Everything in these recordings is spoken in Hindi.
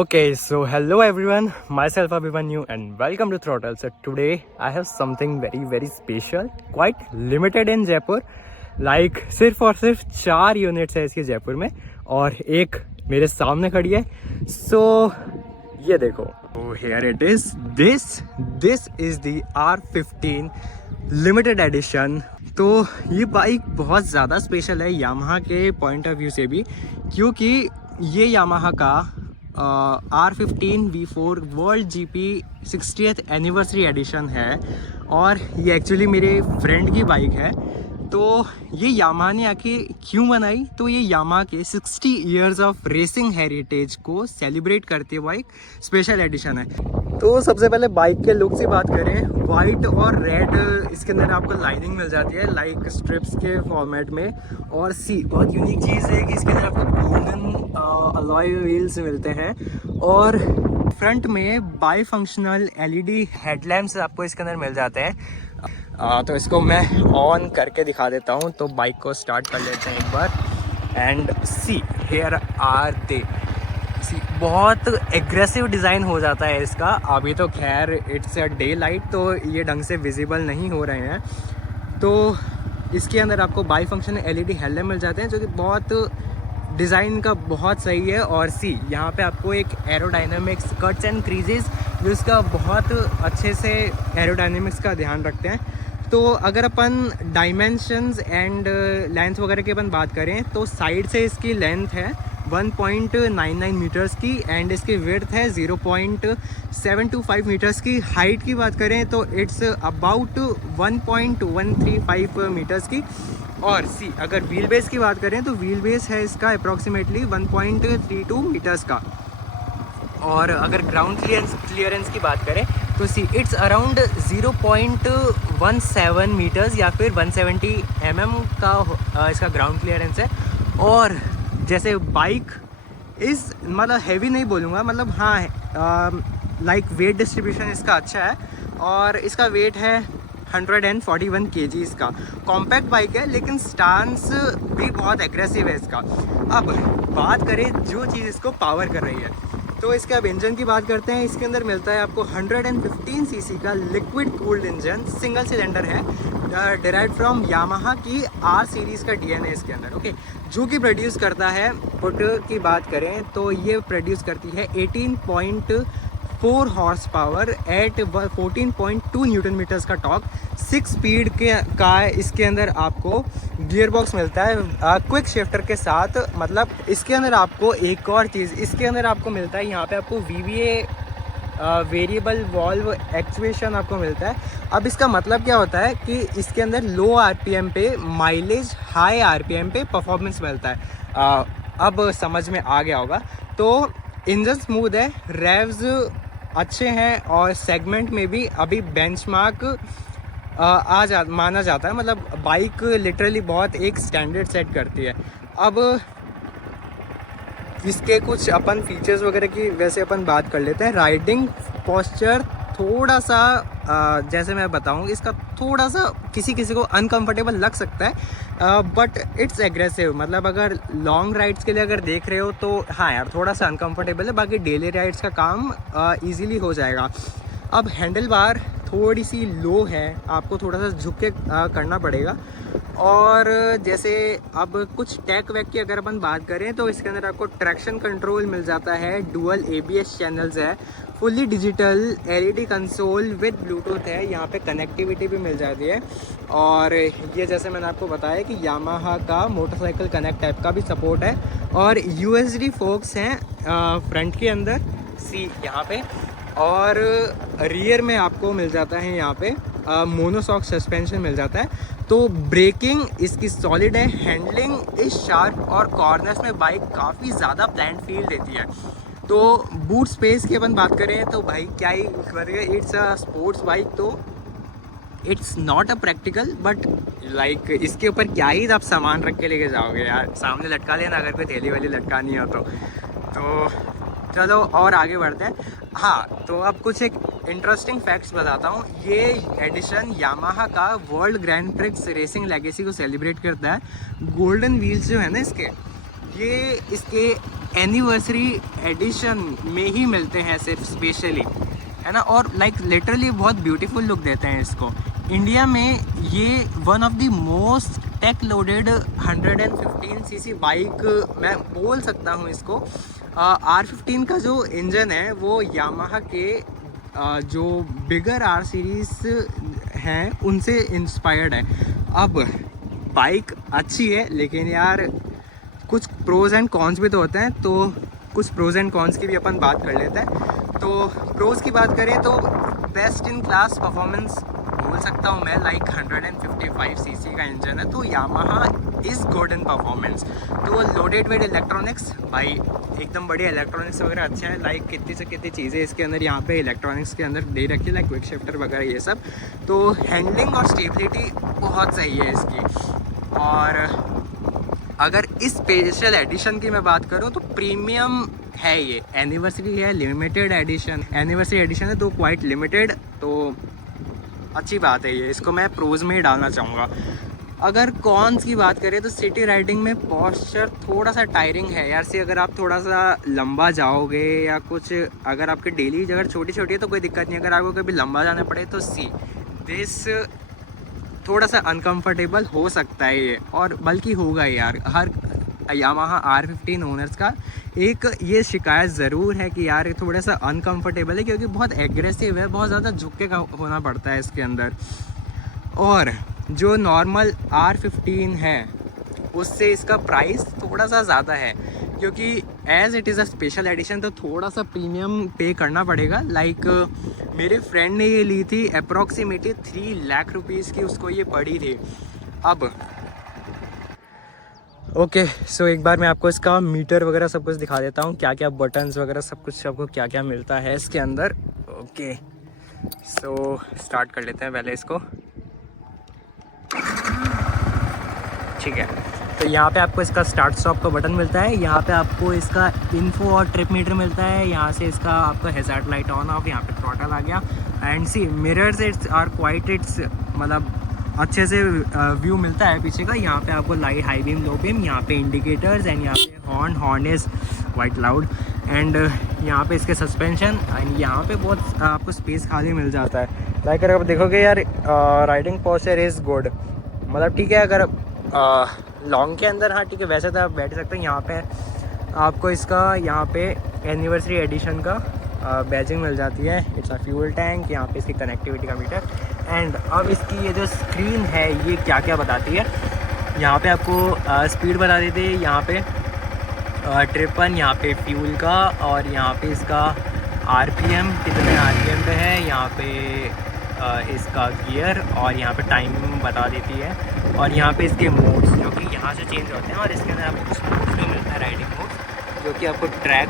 Okay, so hello everyone, myself Abhimanyu and welcome to Throttle. So today I have something very special, quite limited in Jaipur. Like सिर्फ और सिर्फ 4 यूनिट्स है इसकी जयपुर में और एक मेरे सामने खड़ी है. So ये देखो, so here it is. This is the R15 limited edition. तो ये बाइक बहुत ज़्यादा स्पेशल है यामाहा के पॉइंट ऑफ व्यू से भी, क्योंकि ये यामाहा का R15 V4 world GP 60th anniversary edition है और ये एक्चुअली मेरे फ्रेंड की बाइक है. तो ये यामाहा ने आखिर क्यों बनाई, तो ये यामाहा के 60 इयर्स ऑफ रेसिंग हेरिटेज को सेलिब्रेट करते हुए एक स्पेशल एडिशन है. तो सबसे पहले बाइक के लुक से बात करें, वाइट और रेड इसके अंदर आपको लाइनिंग मिल जाती है लाइक स्ट्रिप्स के फॉर्मेट में. और बहुत यूनिक चीज़ है कि इसके अंदर आपको गोल्डन अलॉय व्हील्स मिलते हैं और फ्रंट में बाई फंक्शनल LED हेडलैम्प्स आपको इसके अंदर मिल जाते हैं. तो इसको मैं ऑन करके दिखा देता हूँ. तो बाइक को स्टार्ट कर लेते हैं एक बार and see here are they. बहुत एग्रेसिव डिज़ाइन हो जाता है इसका. अभी तो खैर इट्स अ डे लाइट तो ये ढंग से विजिबल नहीं हो रहे हैं. तो इसके अंदर आपको बाई फंक्शनल LED हेडलैम्प मिल जाते हैं जो कि बहुत डिज़ाइन का बहुत सही है. और यहाँ पे आपको एक एरोडायनामिक्स कट्स एंड क्रीजेस जो इसका बहुत अच्छे से एरोडायनामिक्स का ध्यान रखते हैं. तो अगर अपन डायमेंशंस एंड लेंथ वगैरह की अपन बात करें तो साइड से इसकी लेंथ है 1.99 मीटर्स की एंड इसकी विड्थ है 0.725 मीटर्स की. हाइट की बात करें तो इट्स अबाउट 1.135 मीटर्स की. और अगर व्हील बेस की बात करें तो व्हील बेस है इसका अप्रॉक्सीमेटली 1.32 मीटर्स का. और अगर ग्राउंड क्लियरेंस की बात करें तो इट्स अराउंड 0.17 मीटर्स या फिर 170 का इसका ग्राउंड क्लियरेंस है. और जैसे बाइक मतलब हैवी नहीं बोलूँगा, मतलब हाँ लाइक वेट डिस्ट्रीब्यूशन इसका अच्छा है और इसका वेट है 141 kg. इसका कॉम्पैक्ट बाइक है लेकिन स्टांस भी बहुत एग्रेसिव है इसका. अब बात करें जो चीज़ इसको पावर कर रही है तो इसके अब इंजन की बात करते हैं. इसके अंदर मिलता है आपको 115 cc का liquid cooled engine, single cylinder है, डिराइव्ड फ्रॉम यामाहा की R सीरीज़ का DNA इसके अंदर. ओके, जो कि प्रोड्यूस करता है पुट की बात करें तो ये प्रोड्यूस करती है 18.4 horse power at 14.2 newton metres का टॉर्क. 6 स्पीड का इसके अंदर आपको गियर बॉक्स मिलता है क्विक शिफ्टर के साथ. मतलब इसके अंदर आपको एक और चीज़ इसके अंदर आपको मिलता है, यहाँ पे आपको VVA वेरिएबल वॉल्व एक्चुएशन आपको मिलता है. अब इसका मतलब क्या होता है कि इसके अंदर लो RPM पे माइलेज, हाई RPM पे परफॉर्मेंस मिलता है. अब समझ में आ गया होगा. तो इंजन स्मूथ है, रेव्स अच्छे हैं और सेगमेंट में भी अभी बेंचमार्क माना जाता है. मतलब बाइक लिटरली बहुत एक स्टैंडर्ड सेट करती है. अब इसके कुछ अपन फीचर्स वगैरह की वैसे अपन बात कर लेते हैं. राइडिंग पोस्चर थोड़ा सा जैसे मैं बताऊँ इसका थोड़ा सा किसी को अनकंफर्टेबल लग सकता है बट इट्स एग्रेसिव. मतलब अगर लॉन्ग राइड्स के लिए अगर देख रहे हो तो हाँ यार थोड़ा सा अनकंफर्टेबल है, बाकी डेली राइड्स का काम इजीली हो जाएगा. अब हैंडल बार थोड़ी सी लो है, आपको थोड़ा सा झुक के करना पड़ेगा. और जैसे अब कुछ टैक वैक की अगर अपन बात करें तो इसके अंदर आपको ट्रैक्शन कंट्रोल मिल जाता है, डुअल ABS चैनल्स है, fully digital LED console with Bluetooth है, यहाँ पे कनेक्टिविटी भी मिल जाती है. और ये जैसे मैंने आपको बताया कि यामाहा का मोटरसाइकिल कनेक्ट टाइप का भी सपोर्ट है. और USB फोक्स हैं फ्रंट के अंदर यहाँ पे. और रियर में आपको मिल जाता है यहाँ पे मोनोशॉक सस्पेंशन मिल जाता है. तो ब्रेकिंग इसकी सॉलिड है, हैंडलिंग इस शार्प और कॉर्नर्स में बाइक काफ़ी ज़्यादा प्लान्ड फील देती है. तो बूट स्पेस की अपन बात करें तो भाई क्या ही करेगा, इट्स अ स्पोर्ट्स बाइक तो it's not a practical but like इसके ऊपर क्या ही आप सामान रख के लेके जाओगे यार. सामने लटका लेना अगर कोई थैली वाली लटकानी हो तो चलो और आगे बढ़ते हैं. हाँ, तो अब कुछ एक इंटरेस्टिंग फैक्ट्स बताता हूँ. ये एडिशन यामाहा का world grand prix racing legacy को सेलिब्रेट करता है. गोल्डन व्हील्स जो है ना इसके, ये इसके एनिवर्सरी एडिशन में ही मिलते हैं सिर्फ स्पेशली, है ना। और लाइक लिटरली बहुत ब्यूटीफुल लुक देते हैं इसको। इंडिया में ये one of the most tech loaded 115 CC bike मैं बोल सकता हूँ इसको। R15 का जो इंजन है वो यामाहा के जो बिगर R सीरीज़ हैं उनसे इंस्पायर्ड है। अब बाइक अच्छी है, लेकिन यार कुछ प्रोज एंड कॉन्स भी तो होते हैं, तो कुछ प्रोज एंड कॉन्स की भी अपन बात कर लेते हैं। तो प्रोज की बात करें तो बेस्ट इन क्लास परफॉर्मेंस बोल सकता हूँ मैं, लाइक 155 सीसी का इंजन है, तो Yamaha is good in performance. तो लोडेड विद इलेक्ट्रॉनिक्स, भाई एकदम बढ़िया इलेक्ट्रॉनिक्स वगैरह अच्छा है। लाइक कितनी से कितनी चीज़ें इसके अंदर यहाँ पे इलेक्ट्रॉनिक्स के अंदर दे रखी है, लाइक क्विक शिफ्टर वगैरह ये सब। तो हैंडलिंग और स्टेबिलिटी बहुत सही है इसकी। और अगर इस स्पेशल एडिशन की मैं बात करूँ तो प्रीमियम है ये, एनिवर्सरी है, लिमिटेड एडिशन, एनिवर्सरी एडिशन है तो क्वाइट लिमिटेड, तो अच्छी बात है ये। इसको मैं प्रोज में ही डालना चाहूँगा। अगर कॉन्स की बात करें तो सिटी राइडिंग में पॉस्चर थोड़ा सा टायरिंग है यार। से अगर आप थोड़ा सा लंबा जाओगे या कुछ, अगर आपकी डेली अगर छोटी छोटी है तो कोई दिक्कत नहीं, अगर आपको कभी लंबा जाना पड़े तो दिस थोड़ा सा अनकंफर्टेबल हो सकता है ये, और बल्कि होगा यार। हर यामाहा R15 ओनर्स का एक ये शिकायत ज़रूर है कि यार थोड़ा सा अनकंफर्टेबल है, क्योंकि बहुत एग्रेसिव है, बहुत ज़्यादा झुक के होना पड़ता है इसके अंदर। और जो नॉर्मल R15 है उससे इसका प्राइस थोड़ा सा ज़्यादा है, क्योंकि as it is a special edition तो थोड़ा सा प्रीमियम पे करना पड़ेगा। लाइक मेरे फ्रेंड ने ये ली थी अप्रॉक्सीमेटली 3 लाख रुपीज़ की, उसको ये पड़ी थी। अब ओके सो एक बार मैं आपको इसका मीटर वगैरह सब कुछ दिखा देता हूँ, क्या क्या बटन्स वगैरह सब कुछ आपको क्या क्या मिलता है इसके अंदर। ओके सो स्टार्ट कर लेते हैं पहले इसको। ठीक है, तो यहाँ पे आपको इसका स्टार्ट स्टॉप का बटन मिलता है, यहाँ पे आपको इसका इन्फो और ट्रिप मीटर मिलता है, यहाँ से इसका आपका हैज़ार्ड लाइट ऑन ऑफ, यहाँ पे थ्रॉटल आ गया। And see mirrors it's are quite, it's मतलब अच्छे से व्यू मिलता है पीछे का। यहाँ पे आपको light, high beam, low beam, यहाँ पे इंडिकेटर्स, एंड यहाँ पे horn is white loud. And यहाँ पे इसके सस्पेंशन, एंड यहाँ पे बहुत आपको स्पेस खाली मिल जाता है। लाइक अगर आप देखोगे यार राइडिंग पोस्चर इज़ गुड, मतलब ठीक है। अगर लॉन्ग के अंदर हाँ ठीक है, वैसे तो आप बैठ सकते हैं। यहाँ पे आपको इसका यहाँ पे एनिवर्सरी एडिशन का बैजिंग मिल जाती है। इट्स अ फ्यूल टैंक, यहाँ पे इसकी कनेक्टिविटी का मीटर। एंड अब इसकी ये जो स्क्रीन है ये क्या क्या बताती है, यहाँ पे आपको स्पीड बता देती है, यहाँ पे ट्रिपन, यहाँ पे फ्यूल का, और यहाँ पे इसका RPM कितने RPM पे है, यहाँ पे इसका गियर, और यहाँ पे टाइमिंग बता देती है। और यहाँ पे इसके मोड्स जो कि यहाँ से चेंज होते हैं, और इसके अंदर आपको कुछ मोड्स भी मिलता है, राइडिंग मोड्स, जो कि आपको ट्रैक।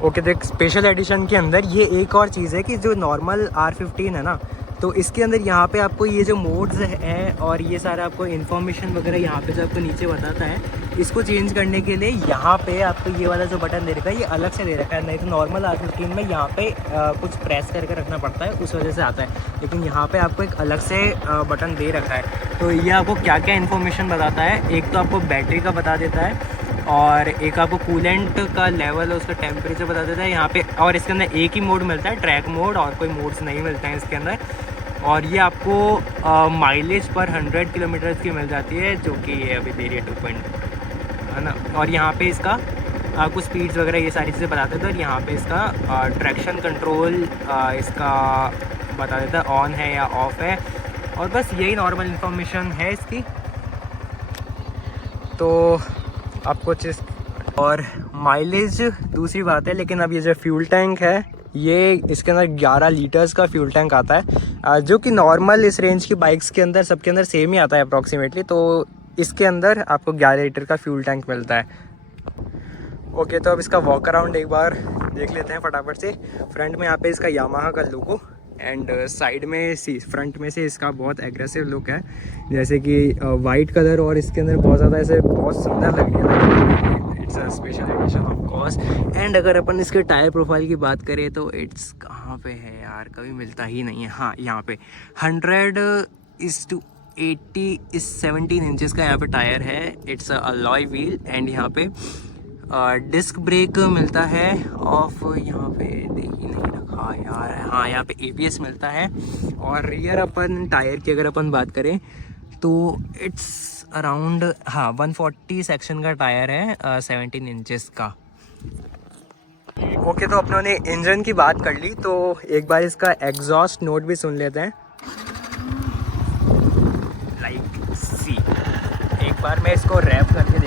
ओके देख, स्पेशल एडिशन के अंदर ये एक और चीज़ है कि जो नॉर्मल R15 है ना, तो इसके अंदर यहाँ पे आपको ये जो मोड्स हैं और ये सारा आपको इन्फॉर्मेशन वगैरह यहाँ पे जो आपको नीचे बताता है, इसको चेंज करने के लिए यहाँ पे आपको ये वाला जो बटन दे रखा है ये अलग से दे रखा है। नहीं तो नॉर्मल R15 में यहाँ पे कुछ प्रेस करके रखना पड़ता है, उस वजह से आता है, लेकिन यहाँ पे आपको एक अलग से बटन दे रखा है। तो ये आपको क्या क्या इन्फॉर्मेशन बताता है, एक तो आपको बैटरी का बता देता है, और एक आपको कूलेंट का लेवल, उसका टेम्परेचर बता देता है यहाँ पे। और इसके अंदर एक ही मोड मिलता है, ट्रैक मोड, और कोई मोड्स नहीं मिलते हैं इसके अंदर। और ये आपको माइलेज पर 100 किलोमीटर की मिल जाती है, जो कि ये अभी दे रही है 2 है ना। और यहाँ पे इसका आपको स्पीड्स वगैरह ये सारी चीज़ें बता देता है। और यहाँ पे इसका ट्रैक्शन कंट्रोल इसका बता देता है ऑन है या ऑफ है, और बस यही नॉर्मल इन्फॉर्मेशन है इसकी। तो आपको चीज़ और माइलेज दूसरी बात है, लेकिन अब ये जो फ्यूल टैंक है ये इसके अंदर 11 लीटर्स का फ्यूल टैंक आता है, जो कि नॉर्मल इस रेंज की बाइक्स के अंदर सबके अंदर सेम ही आता है अप्रॉक्सीमेटली। तो इसके अंदर आपको 11 लीटर का फ्यूल टैंक मिलता है। ओके, तो अब इसका वॉक अराउंड एक बार देख लेते हैं फटाफट से। फ्रंट में यहाँ पे इसका यामाहा का लोगो, एंड साइड में फ्रंट में से इसका बहुत एग्रेसिव लुक है, जैसे कि वाइट कलर, और इसके अंदर बहुत ज़्यादा ऐसे बहुत सुंदर लग रही है। It's a special edition of course. And अगर अपन इसके टायर प्रोफाइल की बात करें तो इट्स कहाँ पे है यार, कभी मिलता ही नहीं है। हाँ, यहाँ पे 100:8 17 इंचेस का यहाँ पे टायर है। इट्स अलॉय व्हील एंड यहाँ पे डिस्क ब्रेक मिलता है ऑफ, यहाँ पे देख ही नहीं रखा यार, हाँ यहाँ पे ABS मिलता है। और रियर अपन टायर की अगर अपन बात करें तो इट्स अराउंड, हाँ 140 सेक्शन का टायर है 17 इंचेस का। ओके, तो अपनों ने इंजन की बात कर ली, तो एक बार इसका एग्जॉस्ट नोट भी सुन लेते हैं। लाइक सी, एक बार मैं इसको रैप करके